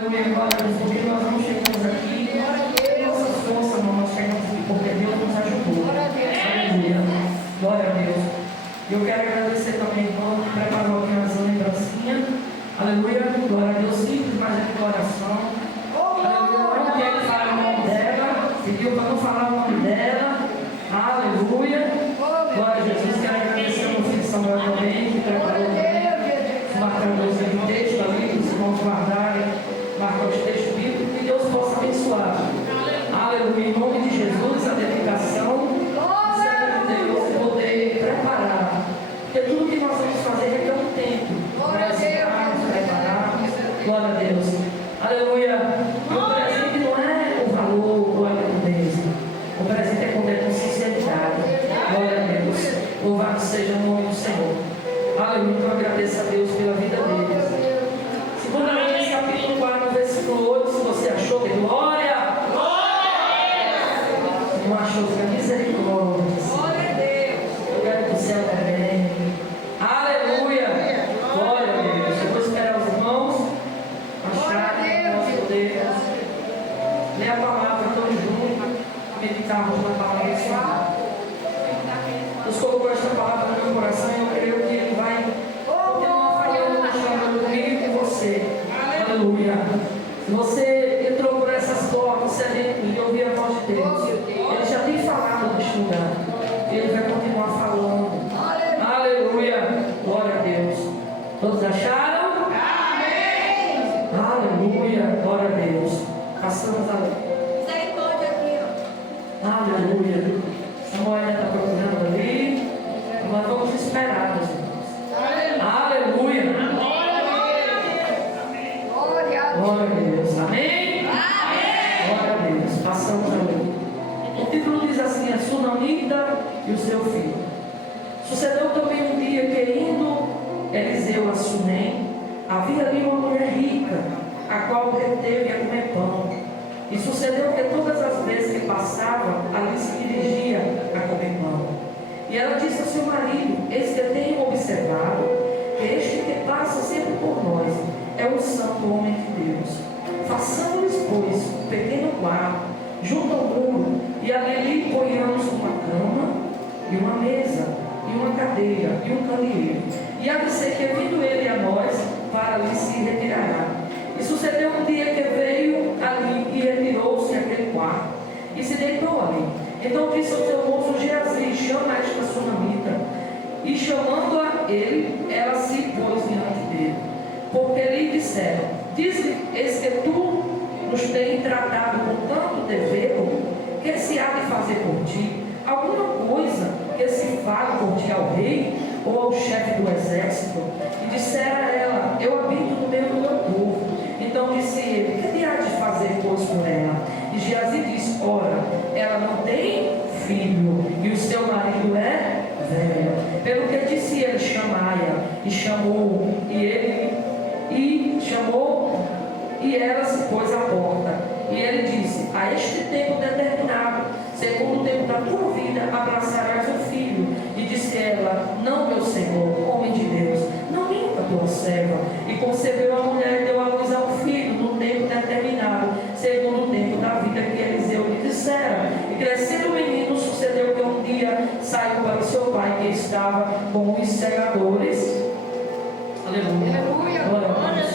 Porque nós não chegamos aqui, nossa força, nós chegamos aqui porque Deus nos ajudou. Aleluia. Glória a Deus. Eu quero agradecer também ao irmão que preparou aqui umas lembrancinhas. Aleluia. Glória a Deus. Simples, mas é de coração. Aleluia. Não quer que fale o nome dela. Pediu para não falar o nome dela. Aleluia. Glória a Jesus. Quero agradecer ao meu filho Samuel também, que preparou os marcadores de texto ali, que os irmãos guardarem. Marcar os textos bíblicos, que Deus possa abençoar. Aleluia. Em nome de Jesus, a dedicação, serve de Deus, e poder preparar. Porque tudo que nós vamos fazer requer um tempo. Para nos prepararmos. Glória a Deus. Aleluia. O presente não é o valor, glória a Deus. O presente é quando é com sinceridade. Glória a Deus. Louvado seja o nome do Senhor. Aleluia. Então agradeço a Deus pela vida deles. Segunda Reis, capítulo 4, versículo 8. Se você achou, que glória! Se não achou, fica misericórdia. Glória a Deus. Eu quero que o céu também. Aleluia! Glória a Deus. Eu vou esperar os irmãos acharem para nós podermos ler a palavra todos juntos, meditarmos na palavra do Senhor. Deus colocou esta palavra no meu coração e eu creio que Ele vai continuar falando, deixando comigo e com você. Aleluia. Se você entrou por essas portas, sedento de ouvir a voz de Deus, Ele já tem falado neste lugar. Ele vai continuar falando. Aleluia. Glória a Deus. Todos acharam? Amém. Aleluia. Glória a Deus. Passamos a. Misericórdia aqui, ó. Aleluia. Samuel está procurando ali. Nós vamos esperar, meus irmãos. Aleluia. Glória a Deus. Amém? Glória a Deus. Passamos ali. O título diz assim: a Sunamita e o seu filho. Sucedeu também um dia que, indo Eliseu a Sunem, havia ali uma mulher rica, a qual reteve a comer pão. E sucedeu que todas as vezes que passava, ali se dirigia a comer pão. E ela disse ao seu marido: eis que tenho observado que este que passa sempre por nós é o santo homem de Deus. Façamos-lhes, pois, um pequeno quarto junto ao muro, e ali ponhamos uma cama e uma mesa, e uma cadeira e um candeeiro. E há de ser que, vindo ele a nós, para ali se retirará. E sucedeu um dia que veio ali e retirou-se àquele quarto e se deitou ali. Então disse ao seu moço Geazi: chama esta sunamita. E chamando-a ele, ela se pôs diante dele. Porque lhe disseram: diz-lhe, eis que tu nos tens tratado com tanto dever, que se há de fazer por ti? Alguma coisa que se fale por ti ao rei ou ao chefe do exército? E dissera ela: eu habito no meio do meu povo. Então disse ele: que terá de fazer, pois, por ela? E Geazi disse: ora, ela não tem filho, e o seu marido é velho. Pelo que disse ele: chamai-a. E chamou, e ela se pôs à porta. E ele disse: a este tempo determinado, segundo o tempo da tua vida, abraçarás o filho. E disse ela: não, meu senhor, homem de Deus, não minta tua serva. E concebeu a mulher e deu à luz ao filho no tempo determinado, segundo o tempo da vida que Eliseu lhe dissera. E crescendo o menino, sucedeu que um dia saiu para o seu pai, que estava com os segadores. Aleluia. Glória a Deus.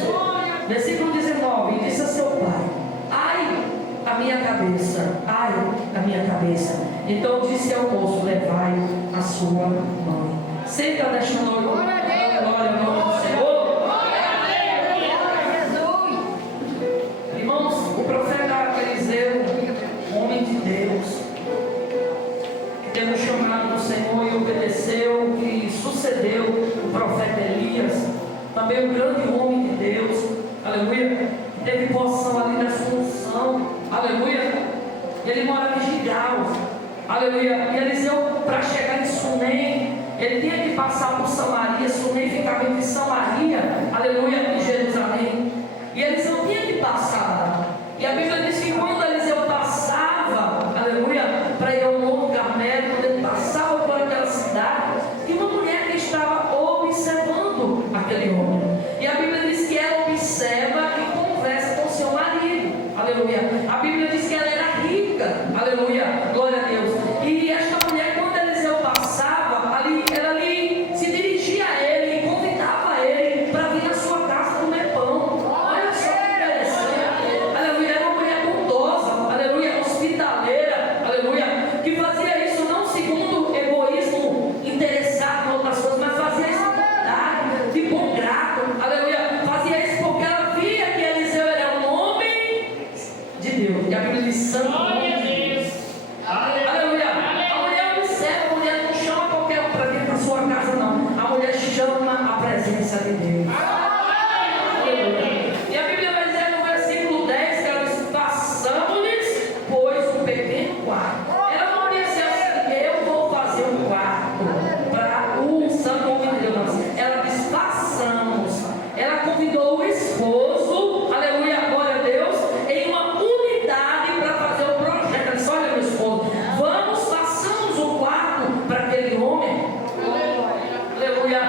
Versículo 19. E disse a seu pai: ai, a minha cabeça, ai, a minha cabeça. Então disse ao moço: levai a sua mãe. Senta nesta noite. Glória a Deus. Glória ao nome do Senhor. Glória a Jesus. Irmãos, o profeta Eliseu, homem de Deus, que teve o chamado do Senhor e obedeceu, que sucedeu o profeta Elias, também um grande homem de Deus, aleluia, que teve porção ali nessa função, aleluia. Ele morava em Gigal, aleluia. E Eliseu, para chegar em Sunem, ele tinha que passar por Samaria. Sunem ficava entre Samaria, aleluia, e Jerusalém. E Eliseu tinha que passar. E a Bíblia diz que quando Eliseu passava, aleluia, para ir ao Monte Carmelo, quando ele passava por aquela cidade, tinha uma mulher que estava observando aquele homem. E a Bíblia diz que ela observa e conversa com seu Aleluia, glória a Deus. E esta mulher, quando Eliseu passava ali, ela ali se dirigia a ele e convidava ele para vir na sua casa comer pão. Olha só que interessante. Aleluia, era uma mulher bondosa, aleluia, hospitaleira, aleluia, que fazia isso não segundo egoísmo interessado em outras coisas, mas fazia isso com bondade, de bom grado, aleluia, fazia isso porque ela via que Eliseu era um homem de Deus, e a Bíblia diz santo. Aleluia. A mulher observa, a mulher não chama qualquer um para vir para sua casa, não. A mulher chama a presença de Deus. Aleluia. E a Bíblia vai dizer no versículo 10 que ela diz: passamos-lhes, pois, um pequeno quarto. Ela não disse assim: eu vou fazer um quarto para o santo homem de Deus. Ela diz: passamos. Ela convidou o esposo, aleluia, glória a Deus, em uma unidade para fazer o projeto. Ela disse: olha, meu esposo, vamos, passamos o quarto para aquele homem. Aleluia,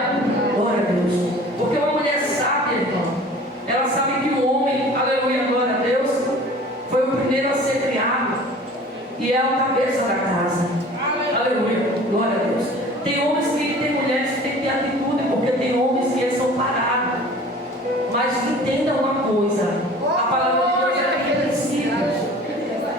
glória a Deus. Porque uma mulher sábia, irmão, ela sabe que o homem, aleluia, glória a Deus, foi o primeiro a ser criado e é a cabeça da casa. Aleluia, glória a Deus. Tem homens que tem mulheres que têm que ter atitude, porque tem homens que eles são parados. Mas entenda uma coisa: a palavra de Deus é princípios.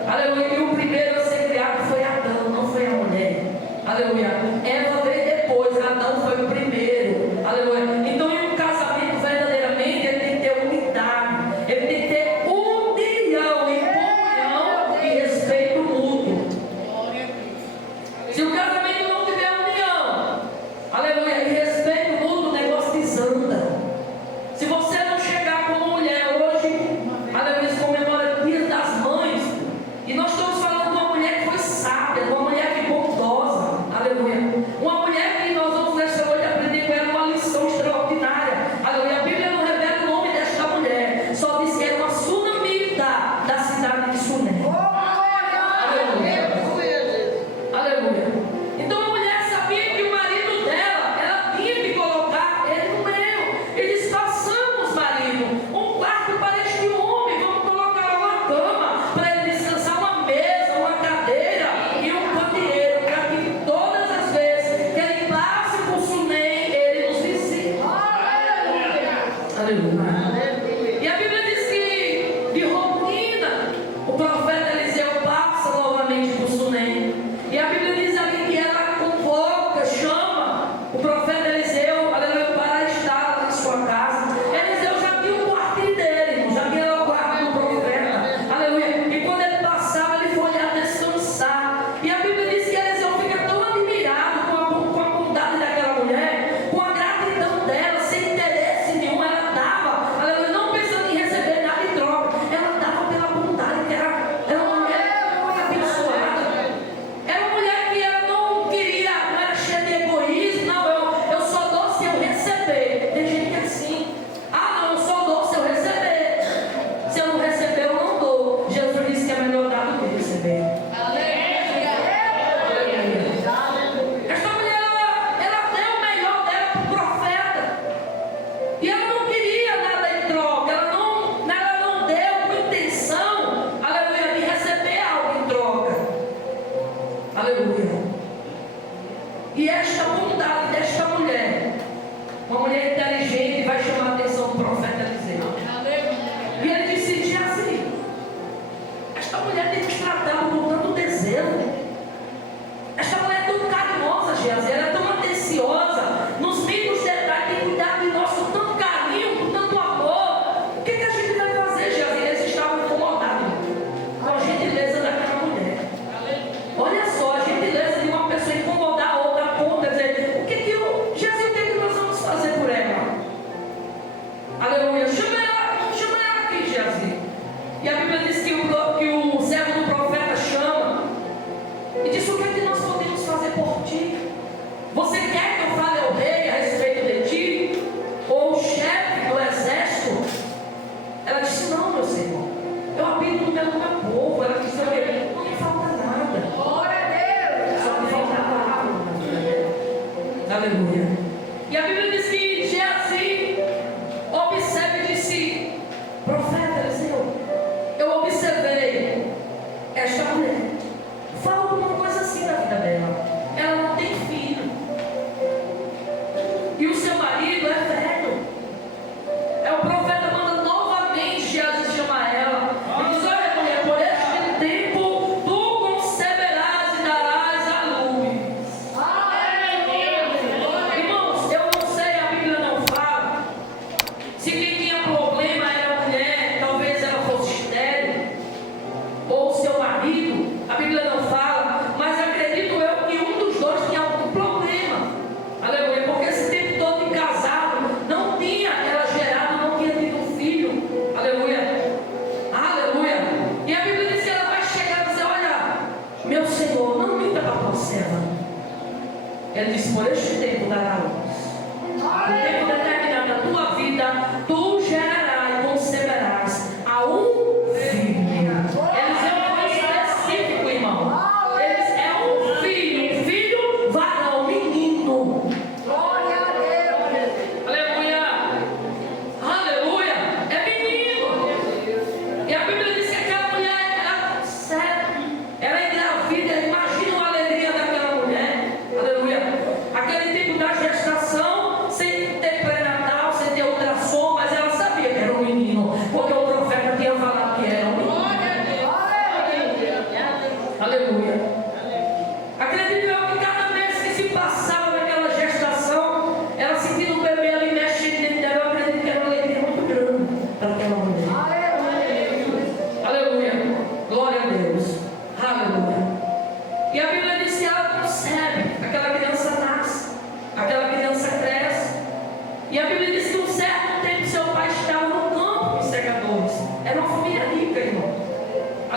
Aleluia. E o primeiro a ser criado foi Adão, não foi a mulher. Aleluia. Eva veio depois, Adão foi o primeiro. Aleluia. Então, em um casamento, verdadeiramente, ele tem que ter unidade, ele tem que ter união e comunhão e respeito mútuo. Se o casamento não tiver união, aleluia, e respeito mútuo, o negócio desanda. Se você não chegar como mulher hoje, aleluia, comemora o Dia das Mães, e nós estamos falando de uma mulher que foi sábia, de uma mulher que bondosa, aleluia, uma mulher que nós vamos nesta noite aprender com ela uma lição extraordinária, aleluia. A Bíblia não revela o nome desta mulher, só diz que era uma sunamita da cidade de Sunem. Aleluia. Então a mulher sabia que o marido dela, ela tinha que colocar ele no meio. Eles passamos, marido, um quarto para este homem. Vamos colocar lá uma cama para ele descansar, uma mesa, uma cadeira e um candeeiro, para que todas as vezes que ele passe por Sunem, ele nos visite. Aleluia. E a Bíblia diz que de rotina o profeta Eliseu passa novamente por Sunem. E a Bíblia diz ali que ela convoca, chama o profeta Eliseu, aleluia, para estar na sua casa. Eliseu já tinha o quartinho dele, já tinha o quarto do profeta, aleluia. E quando ele passava, ele foi lá descansar. E a Bíblia diz que Eliseu fica tão admirado com a bondade daquela mulher, com a gratidão dela, sem interesse nenhum. Ela dava, aleluia, não pensando em receber nada em troca. Ela dava pela bondade, que era uma mulher abençoada. Era uma mulher que ela não queria, não era cheia de egoísmo, não, eu só dou se eu receber. Tem gente que é assim: ah, não, eu só dou se eu receber. Se eu não receber, eu não dou. Jesus disse que é melhor dar do que receber. Esta mulher, ela deu o melhor dela para o profeta. E ela não queria nada em troca. Ela não deu com intenção, aleluia, de receber algo em troca. Aleluia. E esta bondade desta mulher, uma mulher inteligente, vai chamar a atenção do profeta Eliseu. E ele disse: assim, esta mulher tem que tratar com tanto desejo. Esta mulher é tão carinhosa, Geazi, ela é tão atenciosa, nos mínimos detalhes, tem que cuidar de nós com tanto carinho, com tanto amor. O que a gente vai fazer, Geazi? Eles estavam incomodados com a gentileza daquela mulher. Olha só, a gentileza de uma pessoa incomodar a outra, a ponto de dizer: Geazi, o que nós vamos fazer por ela? Aleluia. Chama ela aqui, Geazi. E a Bíblia diz que o servo do profeta chama e diz: o que nós podemos fazer por ti? Você quer que eu fale ao rei a respeito de ti? Ou o chefe do exército? Ela disse: não, meu Senhor, eu habito no meio do meu povo. Ela disse: não me falta nada. Glória a Deus. Só me falta a palavra. Aleluia. E a Bíblia diz que Geazi observa e disse: profeta Eliseu, eu observei esta mulher.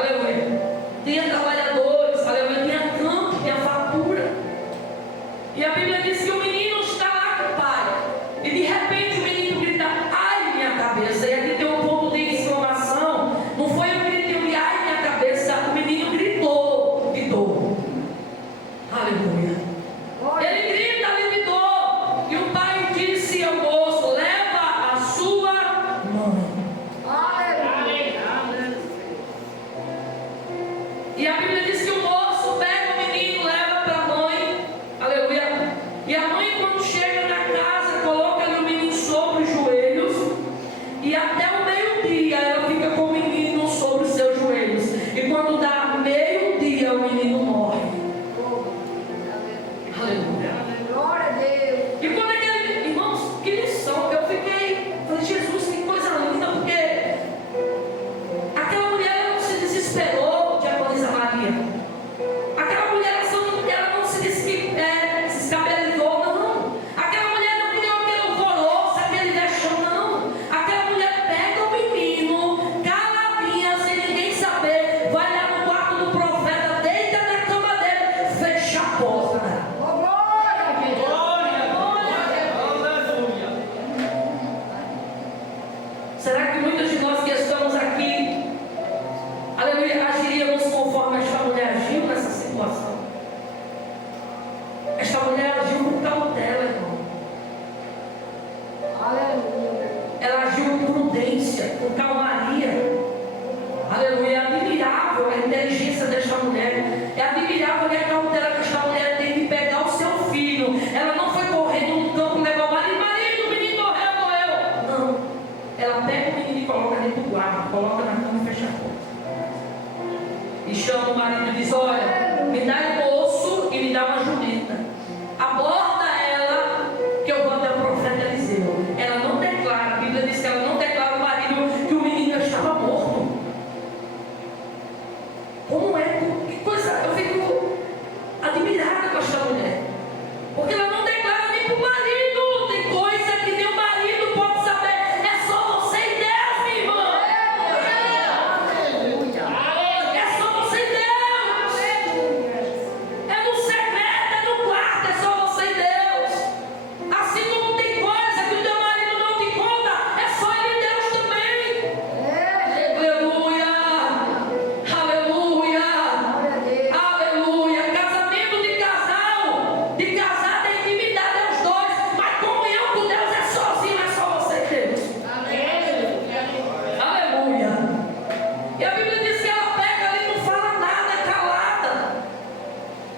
aleluia. Tinha trabalhadores, aleluia, tinha campo, tinha fartura. E a Bíblia diz que o menino está lá com o pai. E de repente o menino grita: ai, minha cabeça. E aqui tem um ponto de exclamação. Não foi um grito de ai, minha cabeça. O menino gritou de dor. Aleluia. Ele grita ali de dor. E o pai disse ao moço: leva a sua mãe. E a Bíblia diz que o moço pega o menino, leva para a mãe, aleluia. E a mãe, quando chega na casa, coloca ali o menino sobre os joelhos. E até o meio-dia ela fica com o menino sobre os seus joelhos. E quando dá meio-dia, o menino morre. Aleluia. Glória a Deus. E quando aquele, irmãos, que lição, eu fiquei, falei: Jesus, que coisa linda, porque aquela mulher não se desesperou. Maria. Aquela mulher ela não se descabelizou, não. Aquela mulher não criou aquele alvoroço, aquele vexame, não. Aquela mulher pega o menino, caladinha, sem ninguém saber, vai lá no quarto do profeta, deita na cama dele, fecha a porta. Glória a Deus. Aleluia. Será que muitos de nós que estamos aqui, aleluia, agiríamos conforme esta mulher agiu nessa situação? Esta mulher agiu com cautela, irmão. Aleluia. Ela agiu com prudência, com calmaria. Aleluia. É admirável a inteligência desta mulher. É admirável a cautela que esta mulher tem de pegar o seu filho. Ela não foi correndo no campo, levar o marido, o menino morreu. Não. Ela pega o menino e coloca dentro do guarda, coloca na cama e fecha a porta. E chama o marido e diz: olha, me dá o moço e me dá uma jumenta. Aborda ela, que eu vou até o profeta Eliseu. Ela não declara, a Bíblia diz que ela não declara ao marido que o menino estava morto. Como é? Que coisa, eu fico admirada com esta mulher. Porque ela não declara nem para o marido. Tem coisa que nem o marido pode saber. É só você e Deus, minha irmã. É só você e Deus. É no segredo, é no quarto, é só você e Deus. Assim como tem coisa que o teu marido não te conta, é só ele e Deus também. Aleluia. Aleluia. Aleluia. Casamento de casar tem intimidade aos dois, mas comunhão com Deus é sozinho, é só você e Deus. Aleluia. E a Bíblia diz que ela pega ali, não fala nada, é calada.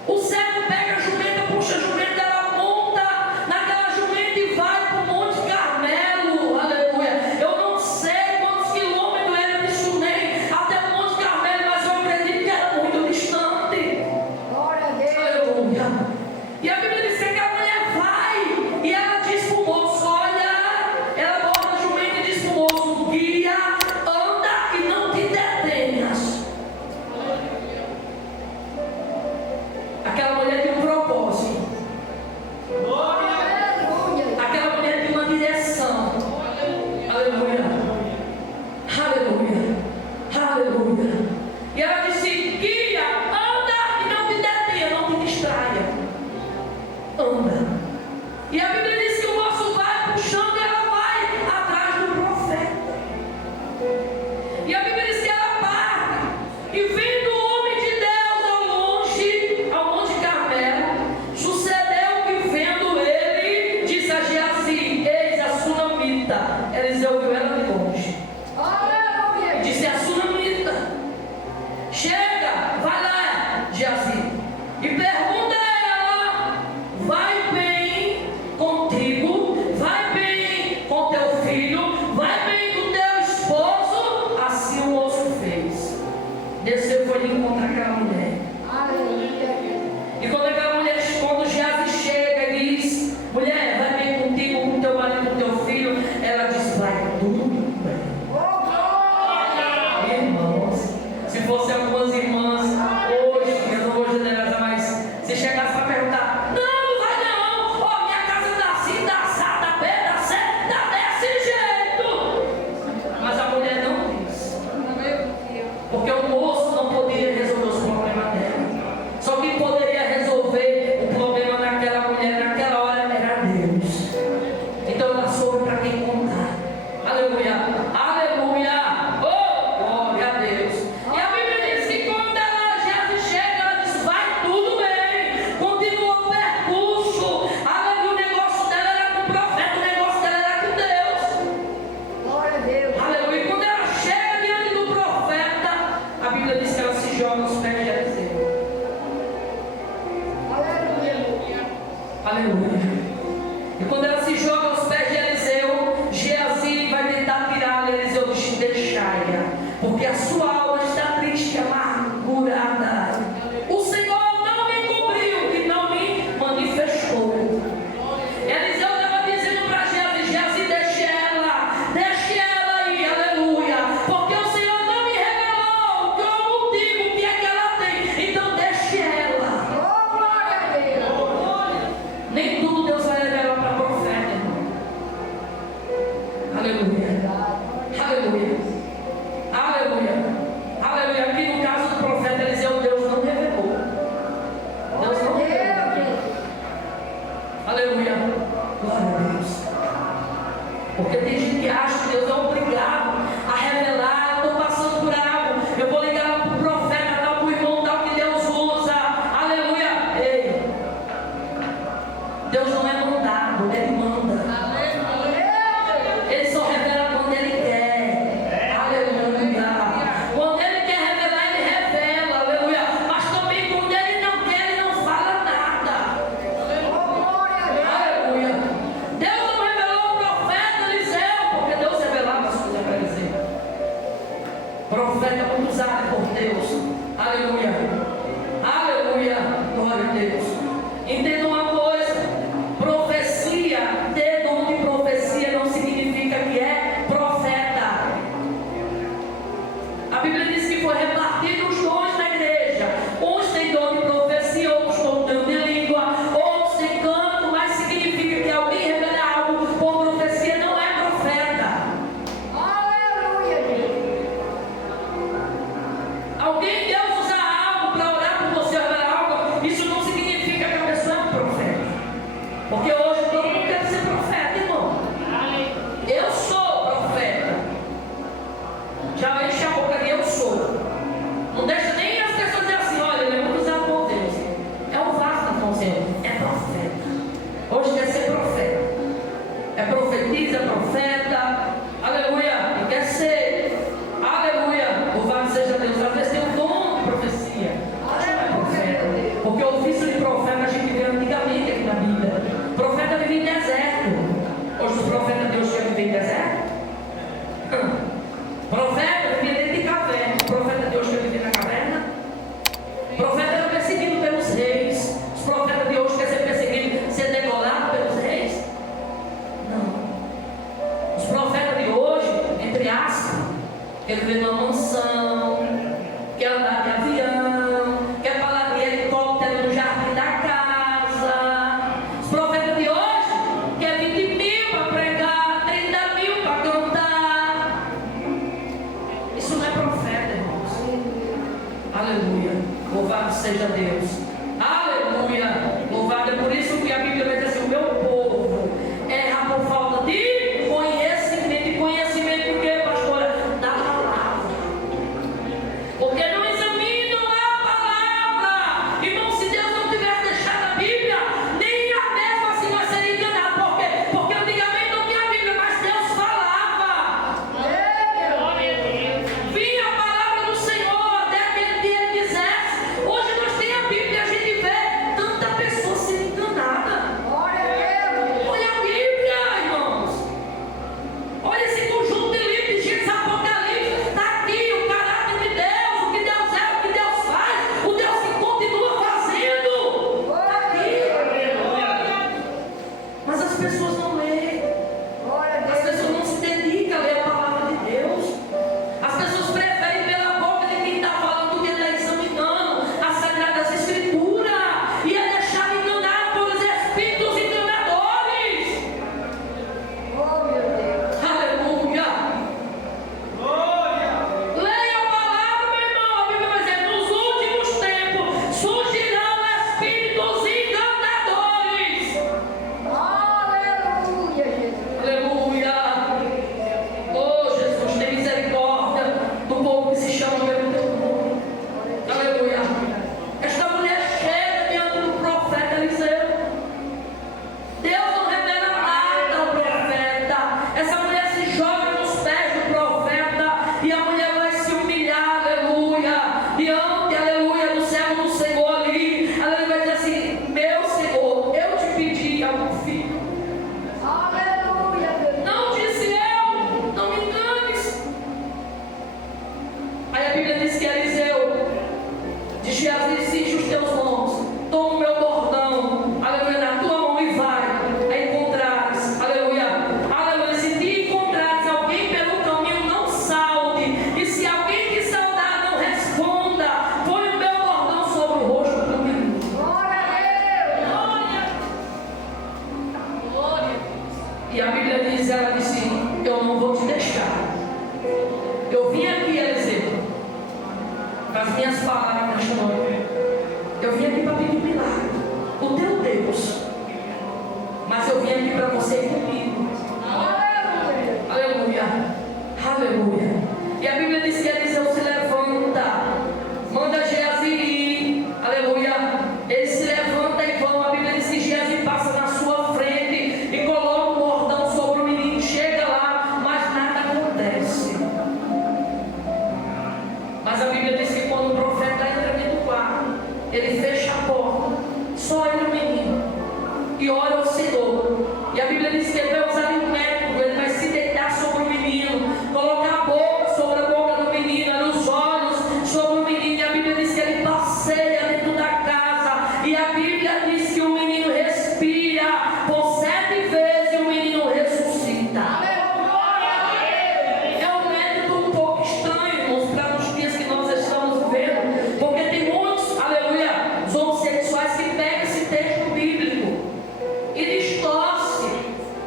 O servo pega a jumenta, puxa a jumenta, ela monta naquela jumenta e vai para o Monte Carmelo. Aleluia. Eu não sei quantos quilômetros era de Sunem até o Monte Carmelo, mas eu acredito que era muito distante. Glória a Deus. Aleluia. E a Bíblia diz que aquela mulher vai e ela diz para o moço: olha, ela aborda a jumenta e diz para o moço: guia, anda e não te detenhas. Aquela mulher tem um propósito. Aleluia. Aquela mulher tem uma direção. Aleluia. Aleluia. Aleluia. E ela disse: guia, anda e não te detenha, não te distraia. Anda. E a Bíblia diz que o moço vai puxando e ela vai atrás do profeta. E a Bíblia diz que ela parte e vendo o homem de Deus ao longe, ao Monte Carmelo, sucedeu que vendo ele, disse a Geazi: eis a sunamita. Eliseu viu ela de longe. Aleluia. Disse a sunamita: chega, vai lá, Geazi, e pergunta a ela: vai bem contigo? Vai bem com teu filho? Vai bem com teu esposo? Assim o moço fez. Desceu e foi lhe encontrar aquela mulher. Aleluia. E quando Geazi chega e diz: mulher, vai bem contigo, com teu marido, com teu filho? Ela diz: vai tudo bem. Oh, glória. Irmãos, se fosse algumas irmãs hoje, eu não vou generalizar, mas se chegasse para perguntar: não vai não, ó, minha casa tá assim, tá assado, tá bem, tá certo, tá desse jeito. Mas a mulher não diz, porque o moço não a sua alma está triste, amargurada. O Senhor não me cobriu e não me manifestou. Eliseu estava dizendo para Geazi: Geazi, deixe ela aí, aleluia, porque o Senhor não me revelou como digo o que é que ela tem, então deixe ela. Oh, glória a Deus. Nem tudo Deus vai revelar para profeta, irmão. Aleluia, aleluia, aleluia, aleluia. Aqui no caso do profeta Eliseu, Deus não revelou. Deus não revelou. Aleluia, glória a Deus. Porque tem gente que acha que Deus é obrigado a revelar. Eu estou passando por algo, eu vou ligar para o profeta, tal, para o irmão, tal, que Deus usa. Aleluia. Ei, Deus não é mandado, Ele manda. Ele só revela quando Ele quer. Aleluia. Quando Ele quer revelar, Ele revela. Aleluia. Mas também quando Ele não quer, Ele não fala nada. Aleluia. Deus não revelou o profeta Eliseu, porque Deus revelava as coisas para Eliseu. Profeta muito usado por Deus. Aleluia. Aleluia. Glória a Deus. Entenda uma coisa: profecia, ter dom de profecia não significa que é profeta. A Bíblia diz que foi repartido os dons na igreja. Uns têm dom de profecia, outros têm dom de língua, outros têm canto, mas significa que alguém revela algo por profecia não é profeta. Aleluia, Deus. Alguém Deus usa algo para orar por você, revelar algo, isso não significa que a pessoa é um profeta. Porque hoje todo mundo quer ser profeta, irmão. Eu sou profeta. Já enche a boca de eu sou. Não deixa nem as pessoas dizer assim: olha, ele é muito usado por Deus. É um vaso na mão, Senhor. É profeta. Hoje quer ser profeta. É profetiza, é profeta. Aleluia. E quer ser. Aleluia. Louvado seja Deus. Às vezes tem um dom de profecia. Mas não é profeta. Porque o ofício de profeta a gente vê antigamente aqui na Bíblia. Profeta vive em deserto. Hoje os profetas de hoje querem viver em deserto? Profeta vivia dentro de caverna. O profeta de hoje quer viver na caverna? Profeta era perseguido pelos reis. Os profetas de hoje querem ser perseguidos, ser degolados pelos reis? Não. Os profetas de hoje, entre aspas, quer viver numa mansão, quer andar de avião, quer falar de helicóptero no jardim da casa. Os profetas de hoje quer 20 mil para pregar, 30 mil para cantar. Isso não é profeta, irmãos. Aleluia. Louvado seja Deus. Aleluia. Louvado. É por isso que a Bíblia vai dizer assim: o meu povo erra por falta de conhecimento. E conhecimento do que, pastora? Da palavra. Porque não examinam a palavra. Irmão, se Deus não tivesse deixado a Bíblia, nem a mesma assim nós seríamos enganados. Por quê? Porque antigamente não tinha a Bíblia, mas Deus falava. Vinha a palavra do Senhor até aquele dia ele quisesse. Hoje nós temos a Bíblia a Bíblia diz que Eliseu de Geazi cinge os teus mãos, toma o meu bordão, aleluia, na tua mão e vai a encontrares, aleluia, aleluia. Se te encontrares alguém pelo caminho, não salte, e se alguém te saudar, não responda, põe o meu bordão sobre o rosto do menino. Glória a Deus. Glória. E a Bíblia diz, ela disse, eu não vou te deixar. Eu vim aqui, Eliseu, com as minhas palavras nesta noite. Eu vim aqui para pedir um milagre, o teu Deus. Mas eu vim aqui para você ir comigo. Aleluia. Aleluia, aleluia. E a Bíblia diz que Eliseu se levanta, manda Geazi ir, aleluia. Ele se levanta e vão. A Bíblia diz que Geazi passa na sua frente e coloca o bordão sobre o menino. Chega lá, mas nada acontece. Mas a Bíblia diz que quando o profeta entra dentro do quarto, ele fecha a porta, só entra o menino e ora ao Senhor. E a Bíblia diz que ele vai usar um método, ele vai se deitar sobre o menino, colocar a boca sobre a boca do menino, os olhos sobre o menino. E a Bíblia diz que ele passeia dentro da casa. E a Bíblia diz que o menino respira por 7 vezes e o menino ressuscita. É um método um pouco estranho, irmãos, para os dias que nós estamos vivendo, porque tem muitos, aleluia, os homossexuais que pegam esse texto bíblico e distorce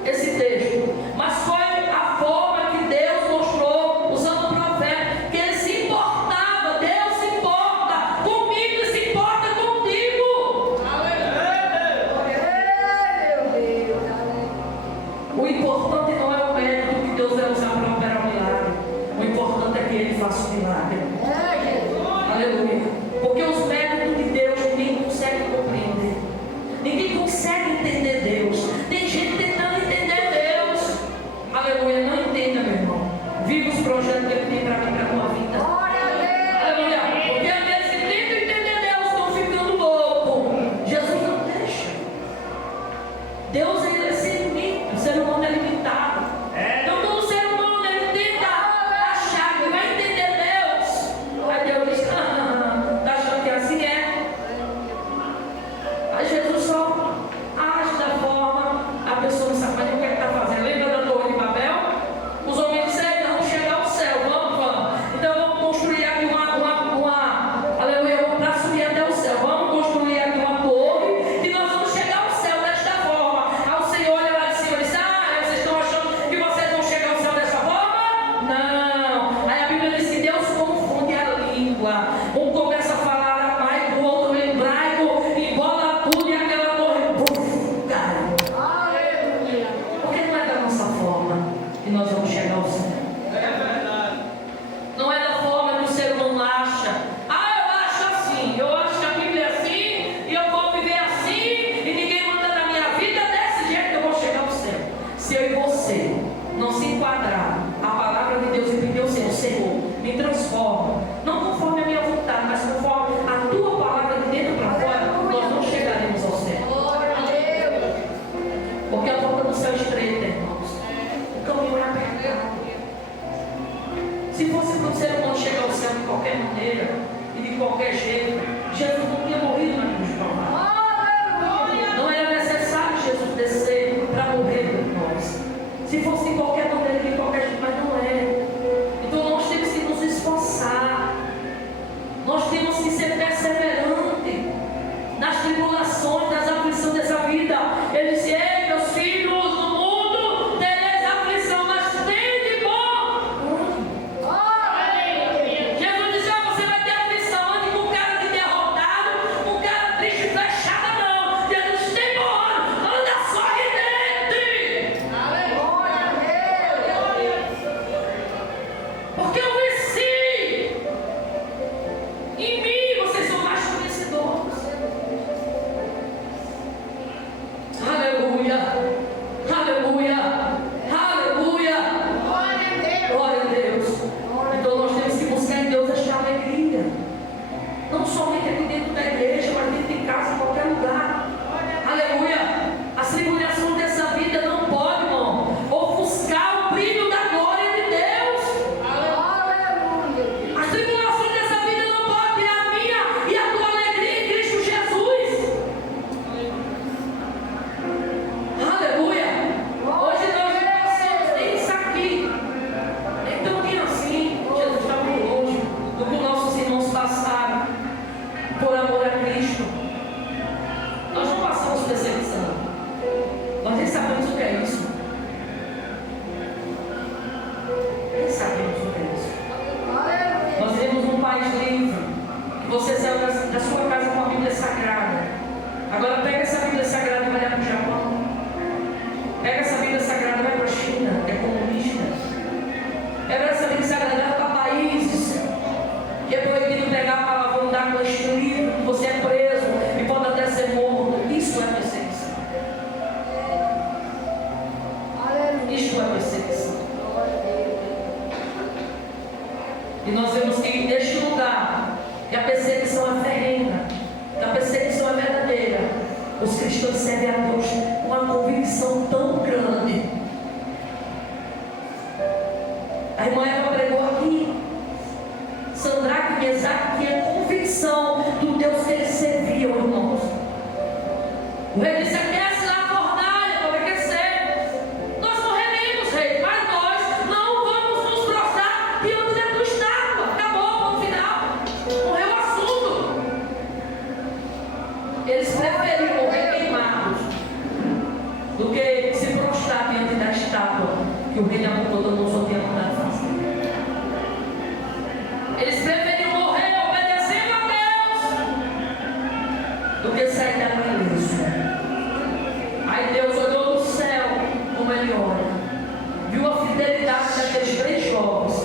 esse texto. Mas foi a forma que Deus mostrou, usando o profeta, que ele se importava. Deus se importa comigo e se importa contigo. O importante não é o método que Deus vai usar para operar o milagre. O importante é que ele faça o milagre. Aleluia. Porque os métodos de Deus ninguém consegue compreender. Ninguém consegue entender Deus. Tem gente tentando entender Deus. Aleluia. Não entenda, meu irmão. Viva os projetos que ele tem para mim, para a tua vida. Aleluia. Porque aqueles que tentam entender Deus estão ficando loucos. Jesus não deixa. Deus ele é sem limite. O ser humano é limitado. Então quando o ser humano ele tenta achar que vai entender Deus, aí Deus diz, tá achando que assim é? Aí Jesus só Sagrada. Agora pega essa Bíblia Sagrada e vai lá para o Japão. Pega essa Bíblia Sagrada e vai para a China, é comunista. Pega essa Bíblia Sagrada e vai para países que é proibido pegar a palavra, andar com este livro, você é preso e pode até ser morto. Isso é perseguição. Isto é perseguição. E nós vemos que neste lugar, que a perseguição é ferrenha, que a perseguição é verdadeira, os cristãos servem a Deus com uma convicção tão grande. A irmã Eva pregou aqui, Sandraque e Mesaque tinha convicção do Deus que eles serviam, irmãos. O rei disse: aquece lá a fornalha para aquecer. Nós morreremos, rei, mas nós não vamos nos prostrar diante da tua estátua. Acabou, no final. Morreu o assunto. Eles preferiram morrer queimados do que se prostrar diante da estátua que o rei Nabucodonosor tinha mandado fazer. Eles preferiram morrer obedecendo a Deus do que sair da ileso. Aí Deus olhou do céu como ele olha, viu a fidelidade daqueles 3 jovens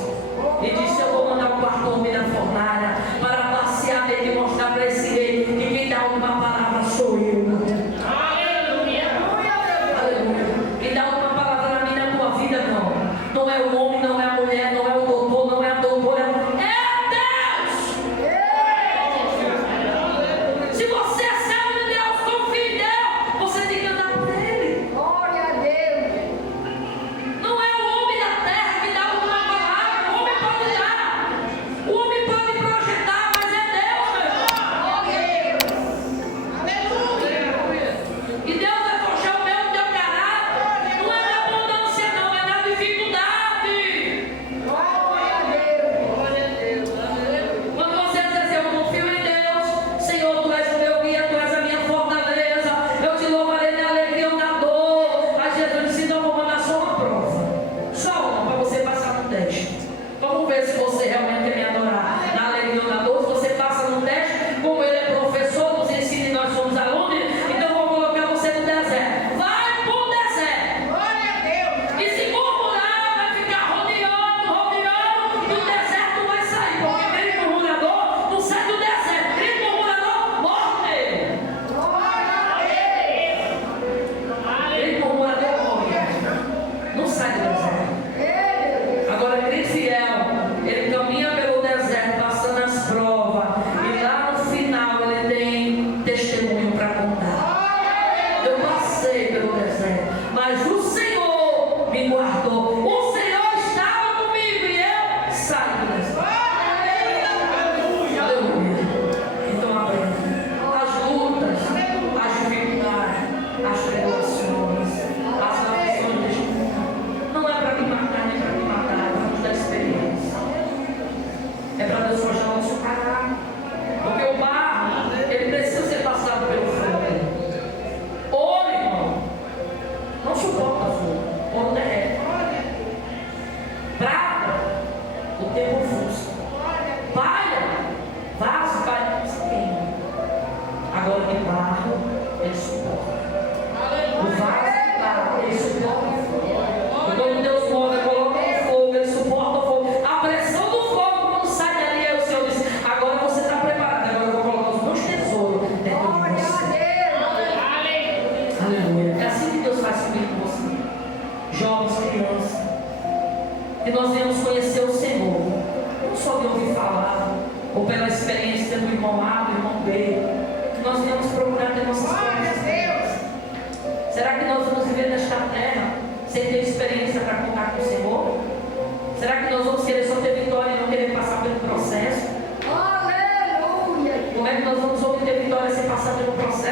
e disse: eu vou mandar o quarto homem na fornalha para passear nele e mostrar para esse rei que quem dá uma palavra sou eu. Aleluia. Quem dá uma palavra na minha, na tua vida, não é o homem, não é a mulher, não é o doutor, não é a doutora, é Deus. Se você é servo de Deus, confie em Deus, você tem que andar por ele. Glória a Deus. Não é o homem da terra que dá uma palavra. O homem pode dar, o homem pode projetar, mas é Deus, meu irmão. Glória a Deus. E Deus vai forjar o teu caráter. Não é na abundância, não, é na dificuldade. Glória a Deus. Quando você diz assim: eu confio em Deus, Senhor, tu és o meu guia, tu és a minha fortaleza, eu te louvarei na alegria ou na dor. Mas Jesus disse: não, vou mandar só uma prova, só uma, para você passar no teste. Vamos ver se você realmente quer me adorar na alegria ou na dor. Se você passa no teste, como ele é professor, nos ensina e nós somos alunos, então eu vou colocar você no deserto. Vai para o deserto. Glória a Deus. E se murmurar, vai ficar rodeando, e do deserto vai sair. Porque grito murmurador não sai do deserto. Grito murmurador morre. Glória a Deus. Grito murmurador morre. Não sai do deserto. Agora, crente fiel, ele caminha pelo deserto, passando as provas. E lá no final ele tem testemunho para contar. Eu passei pelo deserto, mas o Senhor me guardou. O Senhor estava comigo e eu saí do deserto. Aleluia. Então aprenda. As lutas, as dificuldades, as tribulações, as aflições deste mundo, não é para me matar nem para me matar, é para nos dar experiência. É para Deus forjar o nosso caráter. Porque o barro, ele precisa ser passado pelo fogo. Ouro, irmão, não suporta fogo. Ouro derrete. Prata, o tempo ofusca. Palha, vaso, palha, se queima. Agora de barro, ele suporta. O vaso de barro, ele suporta o fogo. Quando Deus manda, coloca no fogo, ele suporta o fogo. A pressão do fogo, quando sai dali, aí o Senhor diz: agora você está preparado, agora eu vou colocar os meus tesouros dentro de Glória a você. Deus. Aleluia. É assim que Deus faz comigo com você. Jovens, crianças. Que nós venhamos conhecer o Senhor. Não só de ouvir falar, ou pela experiência do irmão A, do irmão B. Que nós venhamos procurar ter nossas Glória a coisas. Deus. Será que nós vamos viver nesta terra sem ter experiência para contar com o Senhor? Será que nós vamos querer só ter vitória e não querer passar pelo processo? Aleluia. Como é que nós vamos obter vitória sem passar pelo processo?